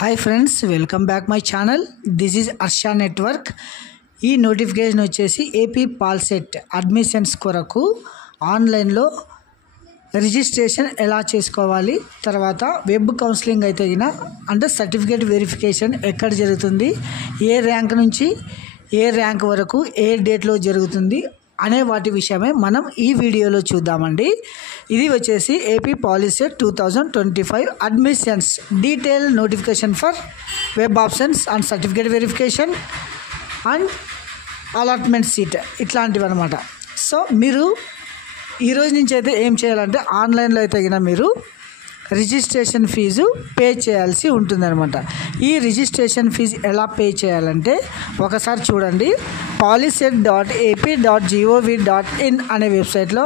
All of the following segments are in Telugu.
Hi friends, welcome back my channel. This is Arsha network. ఈ నోటిఫికేషన్ వచ్చేసి ఏపీ పాల్సెట్ అడ్మిషన్స్ కొరకు ఆన్లైన్లో రిజిస్ట్రేషన్ ఎలా చేసుకోవాలి, తర్వాత వెబ్ కౌన్సిలింగ్ అయితే అంటే సర్టిఫికేట్ వెరిఫికేషన్ ఎక్కడ జరుగుతుంది, ఏ ర్యాంక్ నుంచి ఏ ర్యాంక్ వరకు ఏ డేట్లో జరుగుతుంది అనే వాటి విషయమే మనం ఈ వీడియోలో చూద్దామండి. ఇది వచ్చేసి AP POLYCET 2025 admissions detail notification for web options and certificate verification and allotment seat ఇట్లాంటివి అనమాట. సో మీరు ఈరోజు నుంచి అయితే ఏం చేయాలంటే ఆన్లైన్లో అయితే మీరు రిజిస్ట్రేషన్ ఫీజు పే చేయాల్సి ఉంటుందన్నమాట. ఈ రిజిస్ట్రేషన్ ఫీజు ఎలా పే చేయాలంటే ఒకసారి చూడండి. polyset.ap.gov.in అనే వెబ్సైట్లో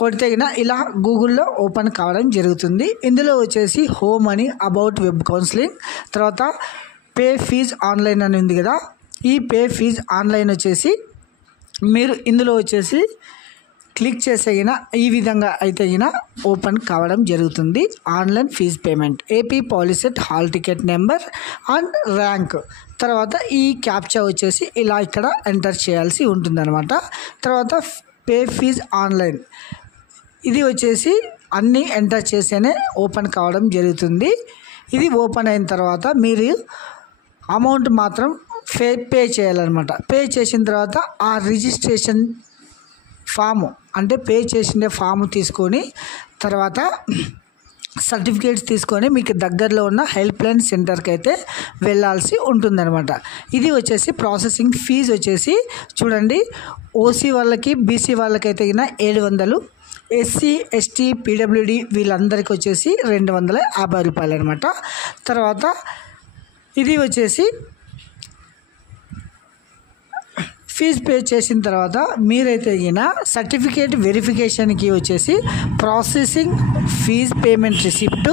కొడితే ఇలా గూగుల్లో ఓపెన్ కావడం జరుగుతుంది. ఇందులో వచ్చేసి హోమ్ అని, అబౌట్ వెబ్ కౌన్సిలింగ్, తర్వాత పే ఫీజ్ ఆన్లైన్ అని ఉంది కదా. ఈ పే ఫీజ్ ఆన్లైన్ వచ్చేసి మీరు ఇందులో వచ్చేసి క్లిక్ చేసే ఈ విధంగా అయితే ఓపెన్ కావడం జరుగుతుంది. Online fees payment, AP POLYCET hall ticket number and rank, తర్వాత ఈ క్యాప్చా వచ్చేసి ఇలా ఇక్కడ ఎంటర్ చేయాల్సి ఉంటుందన్నమాట. తర్వాత పే ఫీజ్ ఆన్లైన్, ఇది వచ్చేసి అన్నీ ఎంటర్ చేసేనే ఓపెన్ కావడం జరుగుతుంది. ఇది ఓపెన్ అయిన తర్వాత మీరు అమౌంట్ మాత్రం పే చేయాలన్నమాట. పే చేసిన తర్వాత ఆ రిజిస్ట్రేషన్ ఫాము అంటే పే చేసిన ఫాము తీసుకొని తర్వాత సర్టిఫికేట్స్ తీసుకొని మీకు దగ్గరలో ఉన్న హెల్ప్ లైన్ సెంటర్కి అయితే వెళ్ళాల్సి ఉంటుందన్నమాట. ఇది వచ్చేసి ప్రాసెసింగ్ ఫీజు వచ్చేసి చూడండి, ఓసీ వాళ్ళకి, బీసీ వాళ్ళకైతే 700, ఎస్సీ, ఎస్టీ, పీడబ్ల్యూడి వీళ్ళందరికీ వచ్చేసి 250 రూపాయలు అనమాట. తర్వాత ఇది వచ్చేసి ఫీజు పే చేసిన తర్వాత మీరైతే సర్టిఫికేట్ వెరిఫికేషన్కి వచ్చేసి ప్రాసెసింగ్ ఫీజ్ పేమెంట్ రిసిప్టు,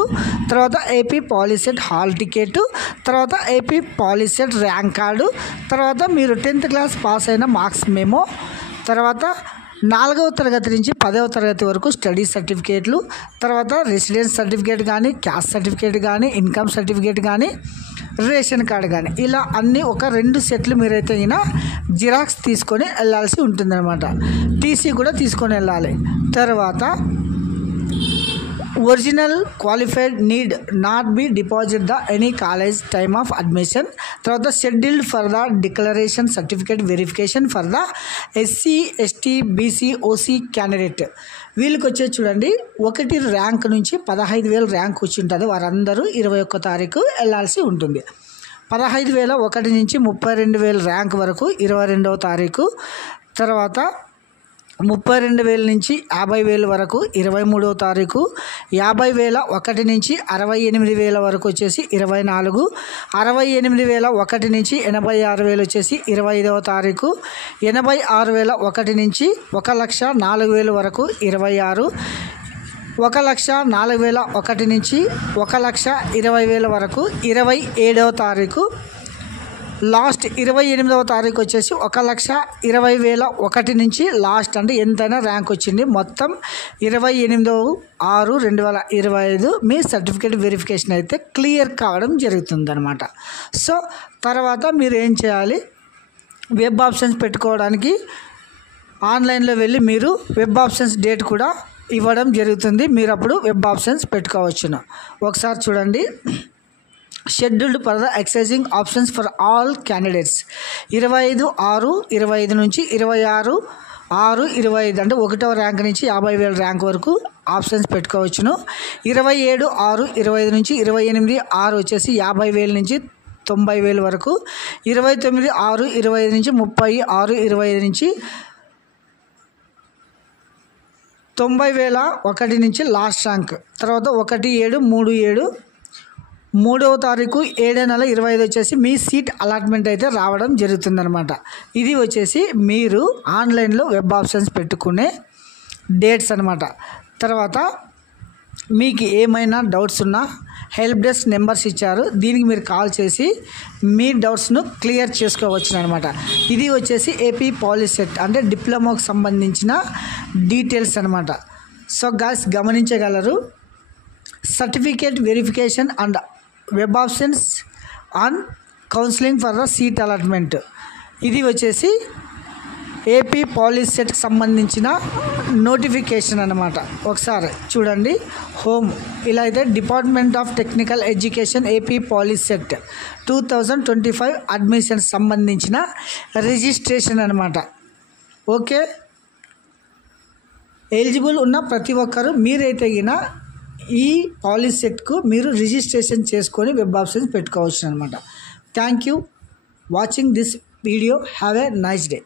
తర్వాత ఏపీ పాలిసెట్ హాల్ టికెట్, తర్వాత ఏపీ పాలిసెట్ ర్యాంక్ కార్డు, తర్వాత మీరు 10th క్లాస్ పాస్ అయిన మార్క్స్ మెమో, తర్వాత 4వ తరగతి నుంచి 10వ తరగతి వరకు స్టడీ సర్టిఫికేట్లు, తర్వాత రెసిడెన్స్ సర్టిఫికేట్ కానీ, క్యాస్ట్ సర్టిఫికేట్ కానీ, ఇన్కమ్ సర్టిఫికేట్ కానీ, రేషన్ కార్డు కానీ, ఇలా అన్నీ ఒక 2 సెట్లు మీరైతే జిరాక్స్ తీసుకొని వెళ్ళాల్సి ఉంటుందన్నమాట. టీసీ కూడా తీసుకొని వెళ్ళాలి. తర్వాత original qualified need not be deposit the any college time of admission, తర్వాత scheduled for the declaration certificate verification for the SC, ST, BC, OC candidate. వీళ్ళకి వచ్చే చూడండి 1 ర్యాంక్ నుంచి 15,000 ర్యాంక్ వచ్చి ఉంటుంది. వారందరూ 21వ తారీఖు వెళ్ళాల్సి ఉంటుంది. 15,001 నుంచి 32,000 ర్యాంక్ వరకు 22వ తారీఖు, తర్వాత 32,000 నుంచి 50,000 వరకు 23వ తారీఖు, 50,001 నుంచి 68,000 వరకు వచ్చేసి 24, 68,001 నుంచి 86,000 వచ్చేసి 25వ తారీఖు, 86,001 నుంచి 1,04,000 వరకు 26, 1,04,001 నుంచి 1,20,000 వరకు 27వ తారీఖు, లాస్ట్ 28వ తారీఖు వచ్చేసి 1,20,001 నుంచి లాస్ట్ అంటే ఎంతైనా ర్యాంక్ వచ్చింది. మొత్తం 28/6/2025 మీ సర్టిఫికేట్ వెరిఫికేషన్ అయితే క్లియర్ కావడం జరుగుతుందన్నమాట. సో తర్వాత మీరు ఏం చేయాలి, వెబ్ ఆప్షన్స్ పెట్టుకోవడానికి ఆన్లైన్లో వెళ్ళి మీరు వెబ్ ఆప్షన్స్ డేట్ కూడా ఇవ్వడం జరుగుతుంది. మీరు అప్పుడు వెబ్ ఆప్షన్స్ పెట్టుకోవచ్చును. ఒకసారి చూడండి. Scheduled for the excising options for all candidates 25/6/25 నుంచి 26/6/25 అంటే 1వ ర్యాంక్ నుంచి 50,000 ర్యాంక్ వరకు ఆప్షన్స్ పెట్టుకోవచ్చును. 27/6/25 నుంచి 28/6 వచ్చేసి 50,000 నుంచి 90,000 వరకు, 29/6/25 నుంచి 30/6/25 నుంచి 90,001 నుంచి లాస్ట్ ర్యాంక్, తర్వాత 17/3/7 3వ తారీఖు 7వ నెల 25 వచ్చేసి మీ సీట్ అలాట్మెంట్ అయితే రావడం జరుగుతుందన్నమాట. ఇది వచ్చేసి మీరు ఆన్లైన్లో వెబ్ ఆప్షన్స్ పెట్టుకునే డేట్స్ అనమాట. తర్వాత మీకు ఏమైనా డౌట్స్ ఉన్నా హెల్ప్ డెస్క్ నెంబర్స్ ఇచ్చారు, దీనికి మీరు కాల్ చేసి మీ డౌట్స్ను క్లియర్ చేసుకోవచ్చు అనమాట. ఇది వచ్చేసి ఏపీ పాలిసెట్ అంటే డిప్లొమాకు సంబంధించిన డీటెయిల్స్ అనమాట. సో గాయ్స్ గమనించగలరు, certificate verification and web options on counselling for the seat allotment. ఇది వచ్చేసి ఏపీ పాలిసెట్కి సంబంధించిన నోటిఫికేషన్ అన్నమాట. ఒకసారి చూడండి, హోమ్ ఇలా అయితే department of technical education AP POLYCET 2025 admissions సంబంధించిన రిజిస్ట్రేషన్ అన్నమాట. ఓకే, ఎలిజిబుల్ ఉన్న ప్రతి ఒక్కరు మీరైతే గిన ఈ పాలిసెట్కు మీరు రిజిస్ట్రేషన్ చేసుకొని వెబ్ ఆప్షన్స్ పెట్టుకోవచ్చు అనమాట. Thank you watching this video. Have a nice day.